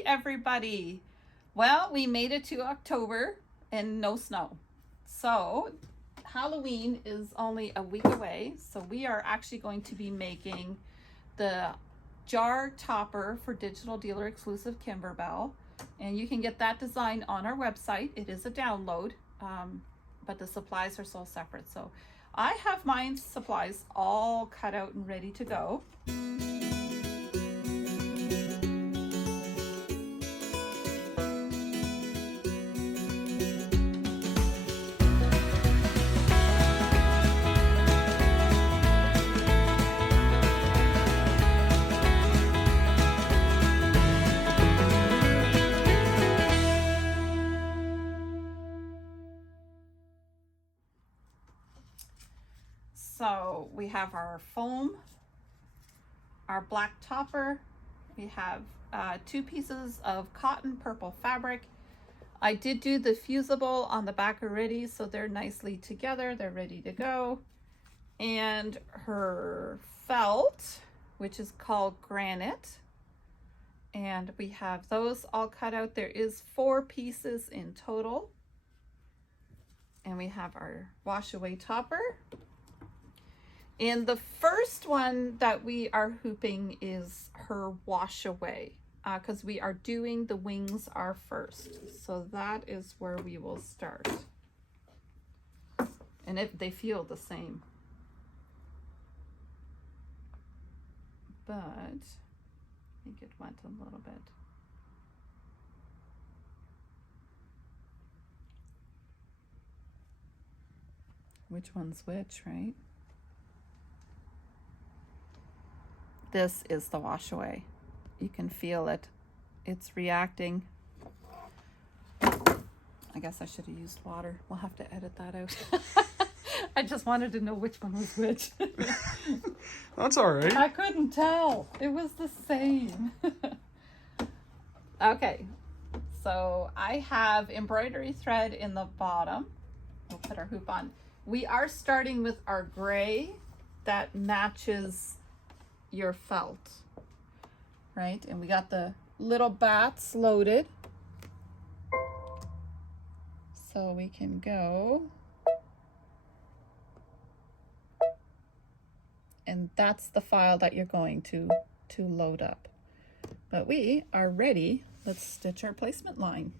Hi everybody. Well, we made it to October and no snow. So Halloween is only a week away. So we are actually going to be making the jar topper for digital dealer exclusive Kimberbell. And you can get that design on our website. It is a download, but the supplies are sold separate. So I have mine supplies all cut out and ready to go. So we have our foam, our black topper, we have 2 pieces of cotton purple fabric. I did do the fusible on the back already, so they're nicely together, they're ready to go. And her felt, which is called granite, and we have those all cut out. There is 4 pieces in total. And we have our wash away topper. And the first one that we are hooping is her wash away, because we are doing the wings are first. So that is where we will start. And if they feel the same. But I think it went a little bit. Which one's which, right? This is the wash away. You can feel it. It's reacting. I guess I should have used water. We'll have to edit that out. I just wanted to know which one was which. That's all right. I couldn't tell. It was the same. Okay. So I have embroidery thread in the bottom. We'll put our hoop on. We are starting with our gray that matches your felt, right? And we got the little bats loaded, so we can go, and that's the file that you're going to load up. But we are ready. Let's stitch our placement line.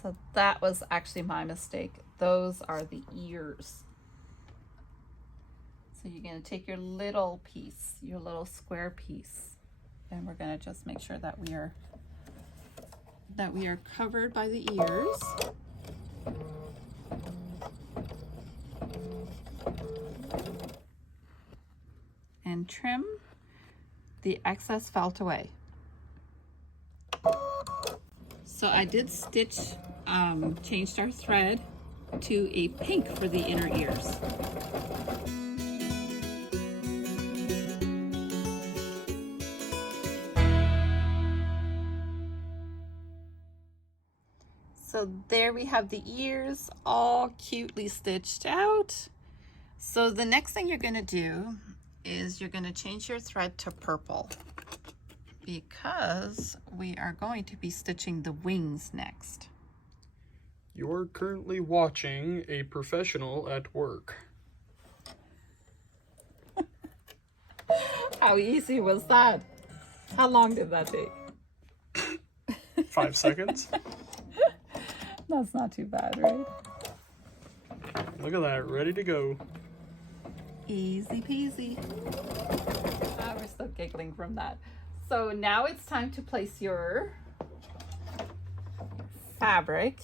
So that was actually my mistake. Those are the ears. So you're going to take your little piece, your little square piece, and we're going to just make sure that we are covered by the ears. And trim the excess felt away. So I did stitch, changed our thread to a pink for the inner ears. So there we have the ears all cutely stitched out. So the next thing you're gonna do is you're gonna change your thread to purple, because we are going to be stitching the wings next. You're currently watching a professional at work. How easy was that? How long did that take? 5 seconds. That's not too bad, right? Look at that, ready to go. Easy peasy. We're still giggling from that. So now it's time to place your fabric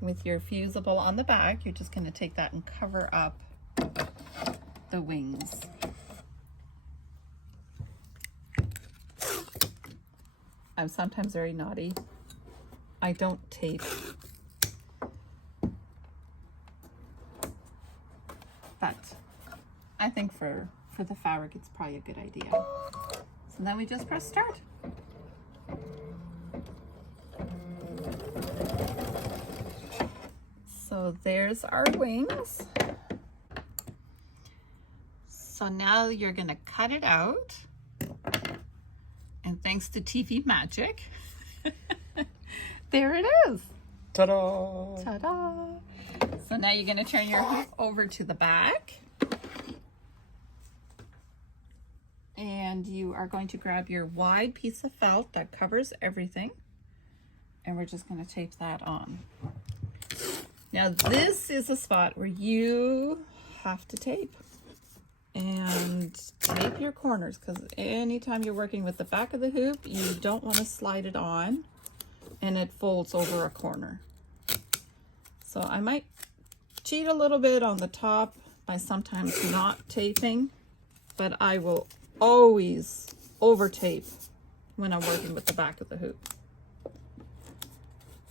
with your fusible on the back. You're just going to take that and cover up the wings. I'm sometimes very naughty. I don't tape. But I think for for the fabric, it's probably a good idea. So then we just press start. So there's our wings. So now you're gonna cut it out. And thanks to TV magic, there it is. Ta-da! Ta-da! So now you're gonna turn your hoop over to the back. And you are going to grab your wide piece of felt that covers everything. And we're just gonna tape that on. Now this is a spot where you have to tape. And tape your corners, because anytime you're working with the back of the hoop, you don't want to slide it on and it folds over a corner. So I might cheat a little bit on the top by sometimes not taping, but I will always over tape when I'm working with the back of the hoop.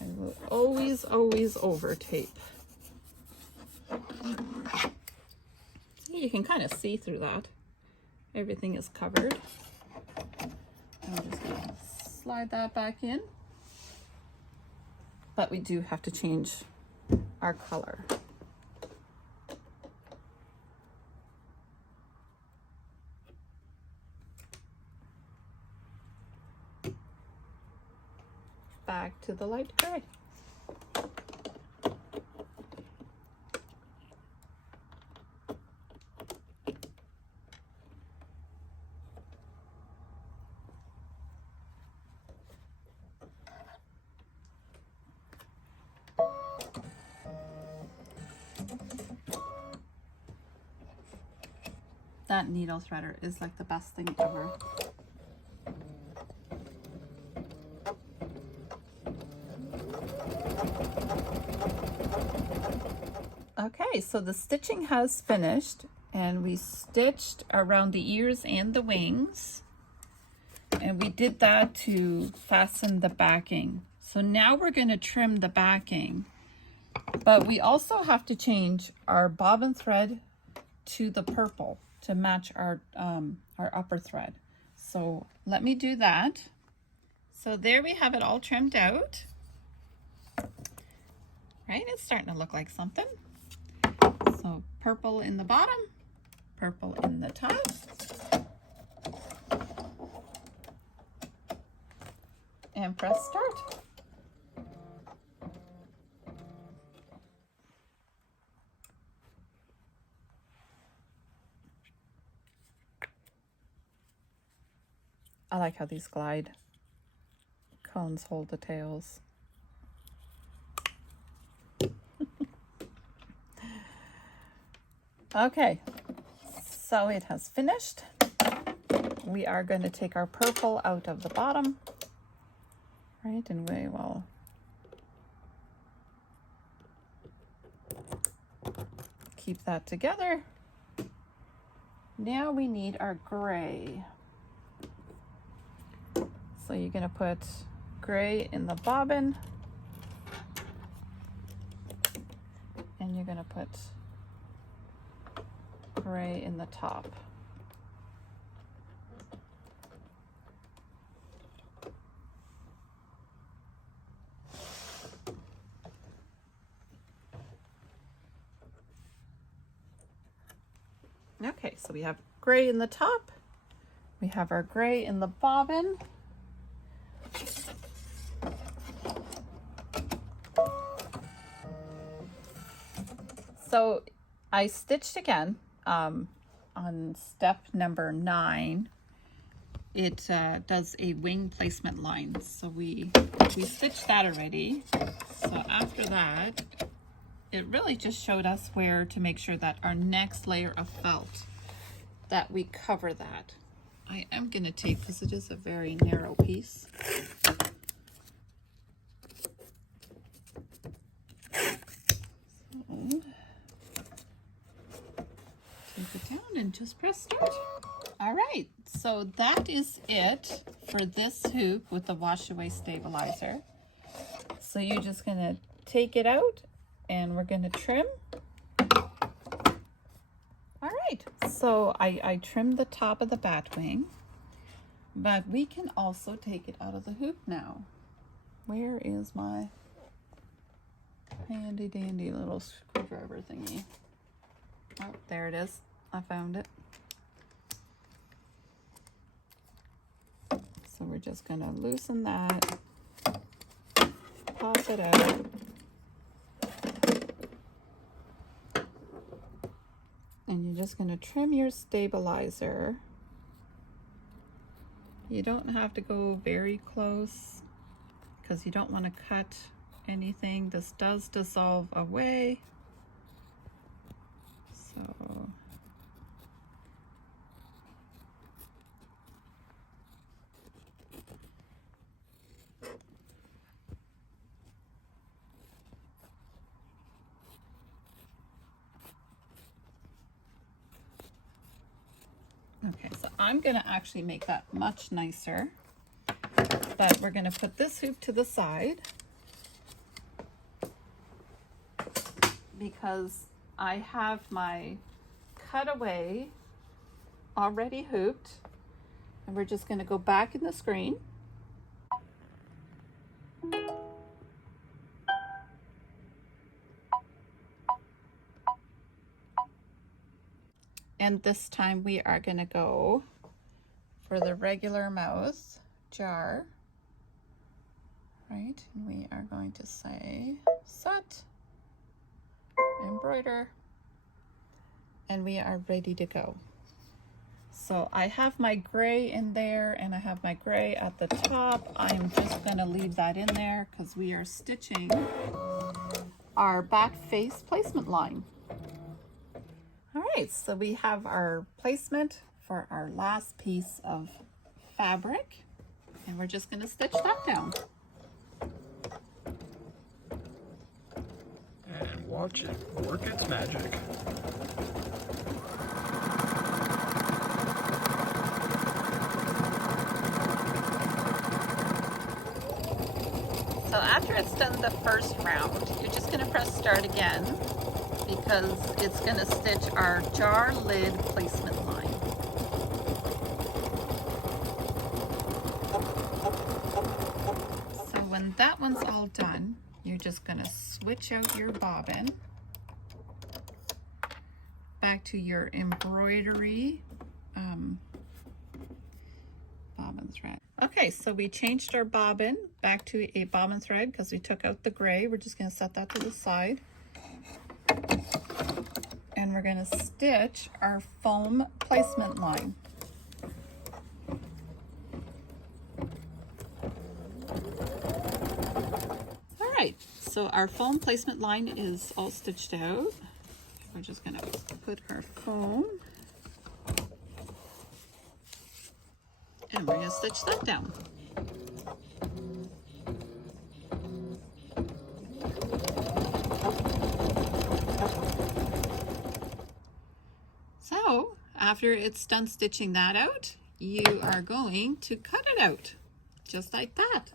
I will always over tape. You can kind of see through that. Everything is covered. I'm just going to slide that back in. But we do have to change our color. Back to the light gray. That needle threader is like the best thing ever. Okay, so the stitching has finished and we stitched around the ears and the wings. And we did that to fasten the backing. So now we're going to trim the backing, but we also have to change our bobbin thread to the purple to match our upper thread. So let me do that. So there we have it all trimmed out. Right, it's starting to look like something. So purple in the bottom, purple in the top. And press start. I like how these glide cones hold the tails. Okay, so it has finished. We are going to take our purple out of the bottom, right, and we will keep that together. Now we need our gray. So you're going to put gray in the bobbin, and you're going to put gray in the top. Okay, so we have gray in the top, we have our gray in the bobbin. So I stitched again on step number 9. It does a wing placement line. So we stitched that already. So after that, it really just showed us where to make sure that our next layer of felt, that we cover that. I am going to tape because it is a very narrow piece. So, take it down and just press start. All right, so that is it for this hoop with the wash away stabilizer. So you're just going to take it out and we're going to trim. All right, so I trimmed the top of the bat wing, but we can also take it out of the hoop now. Where is my handy dandy little screwdriver thingy? Oh, there it is. I found it. So we're just gonna loosen that, pop it out, and you're just gonna trim your stabilizer. You don't have to go very close because you don't want to cut anything. This does dissolve away. So okay, so I'm gonna actually make that much nicer, but we're gonna put this hoop to the side because I have my cutaway already hooped, and we're just gonna go back in the screen. And this time we are gonna go for the regular mouth jar, right? And we are going to say set, embroider, and we are ready to go. So I have my gray in there and I have my gray at the top. I'm just gonna leave that in there because we are stitching our back face placement line. All right, so we have our placement for our last piece of fabric, and we're just gonna stitch that down. And watch it work its magic. So after it's done the first round, you're just gonna press start again because it's gonna stitch our jar lid placement line. So when that one's all done, you're just gonna switch out your bobbin back to your embroidery bobbin thread. Okay, so we changed our bobbin back to a bobbin thread because we took out the gray. We're just gonna set that to the side. And we're going to stitch our foam placement line. All right, so our foam placement line is all stitched out. We're just going to put our foam and we're going to stitch that down. So after it's done stitching that out, you are going to cut it out just like that.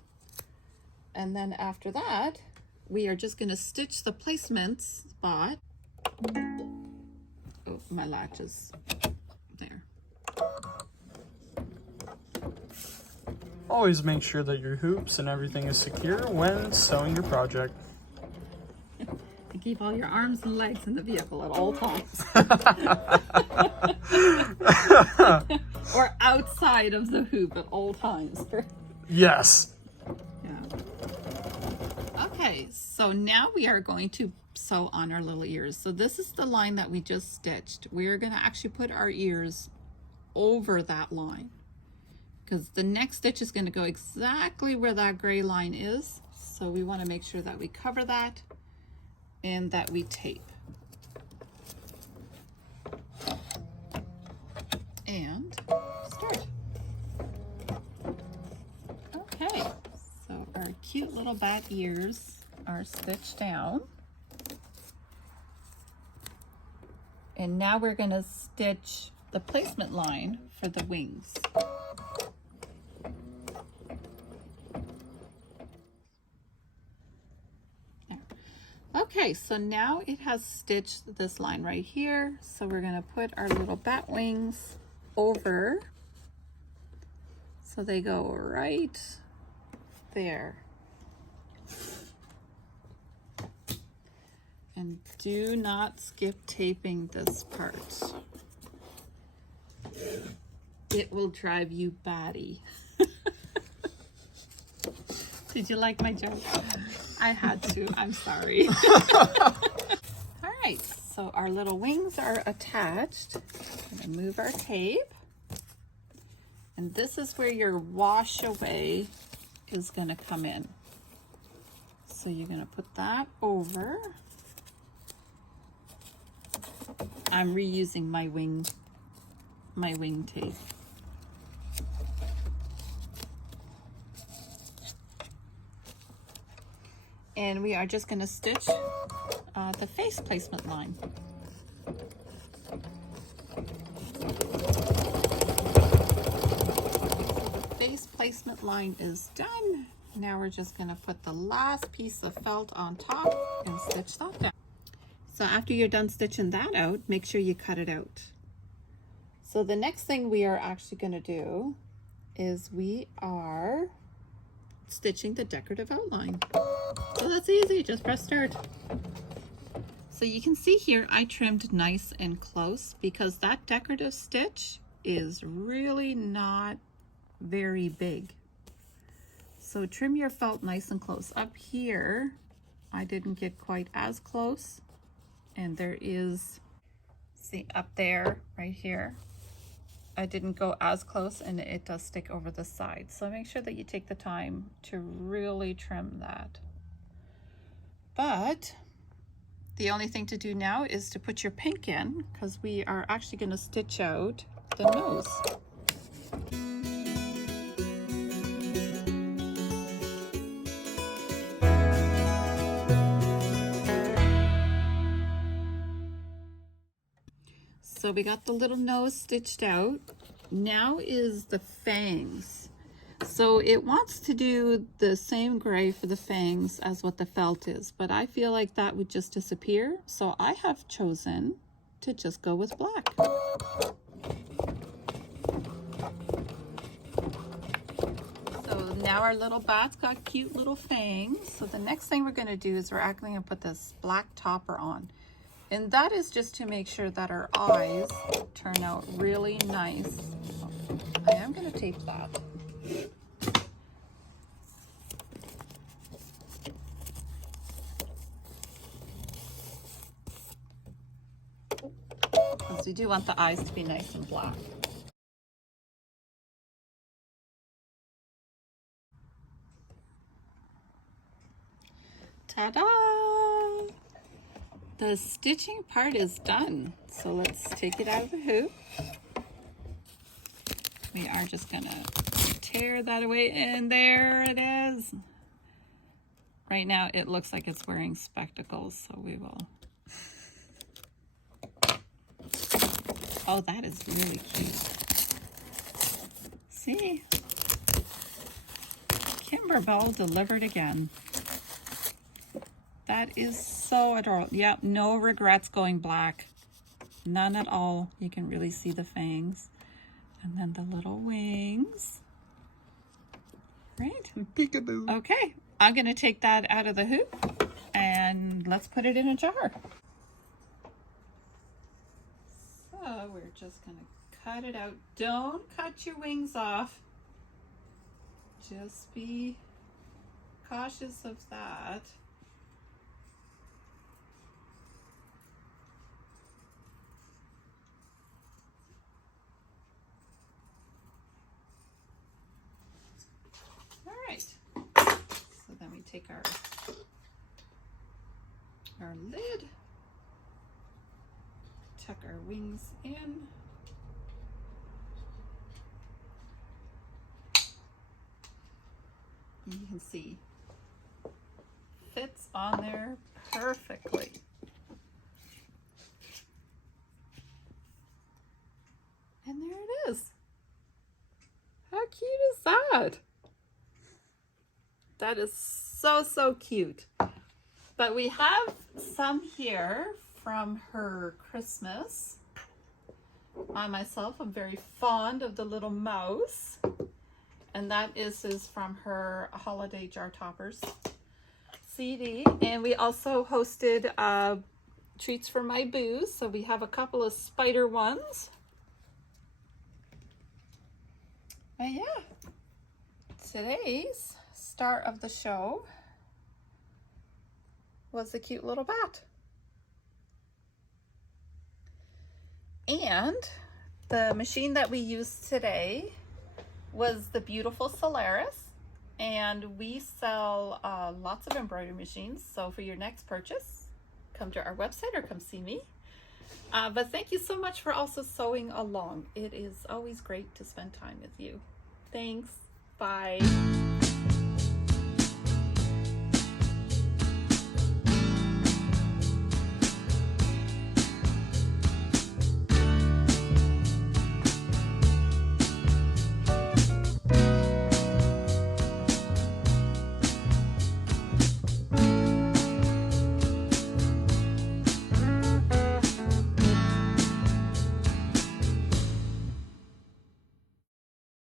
And then after that, we are just going to stitch the placement spot. Oh, my latch is there. Always make sure that your hoops and everything is secure when sewing your project. To keep all your arms and legs in the vehicle at all times. Or outside of the hoop at all times. Yes. Yeah. Okay, so now we are going to sew on our little ears. So this is the line that we just stitched. We are going to actually put our ears over that line because the next stitch is going to go exactly where that gray line is. So we want to make sure that we cover that and that we tape. And start. Okay, so our cute little bat ears are stitched down. And now we're going to stitch the placement line for the wings. Okay, so now it has stitched this line right here. So we're gonna put our little bat wings over so they go right there. And do not skip taping this part. It will drive you batty. Did you like my joke? I had to, I'm sorry. All right, so our little wings are attached. I'm gonna move our tape. And this is where your wash away is gonna come in. So you're gonna put that over. I'm reusing my wing tape. And we are just gonna stitch the face placement line. The face placement line is done. Now we're just gonna put the last piece of felt on top and stitch that down. So after you're done stitching that out, make sure you cut it out. So the next thing we are actually gonna do is we are stitching the decorative outline. So that's easy, just press start. So you can see here I trimmed nice and close because that decorative stitch is really not very big. So trim your felt nice and close. Up here, I didn't get quite as close. And there is, see up there, right here, I didn't go as close and it does stick over the side. So make sure that you take the time to really trim that. But the only thing to do now is to put your pink in because we are actually going to stitch out the nose. So we got the little nose stitched out. Now is the fangs. So it wants to do the same gray for the fangs as what the felt is, but I feel like that would just disappear. So I have chosen to just go with black. So now our little bat's got cute little fangs. So the next thing we're gonna do is we're actually gonna put this black topper on. And that is just to make sure that our eyes turn out really nice. I am gonna tape that. Because we do want the eyes to be nice and black. Ta-da! The stitching part is done. So let's take it out of the hoop. We are just gonna tear that away, and there it is. Right now it looks like it's wearing spectacles, so we will. Oh, that is really cute. See? Kimberbell delivered again. That is so adorable. Yep, no regrets going black. None at all. You can really see the fangs. And then the little wings. Right? Peekaboo. Okay, I'm gonna take that out of the hoop and let's put it in a jar. So we're just gonna cut it out. Don't cut your wings off. Just be cautious of that. All right, so then we take our lid, tuck our wings in. And you can see, fits on there perfectly. And there it is. How cute is that? That is so, so cute. But we have some here from her Christmas. I myself am very fond of the little mouse. And that is from her Holiday Jar Toppers CD. And we also hosted Treats for My Booze. So we have a couple of spider ones. And yeah, today's star of the show was the cute little bat. And the machine that we used today was the beautiful Solaris. And we sell lots of embroidery machines. So for your next purchase, come to our website or come see me. But thank you so much for also sewing along. It is always great to spend time with you. Thanks. Bye.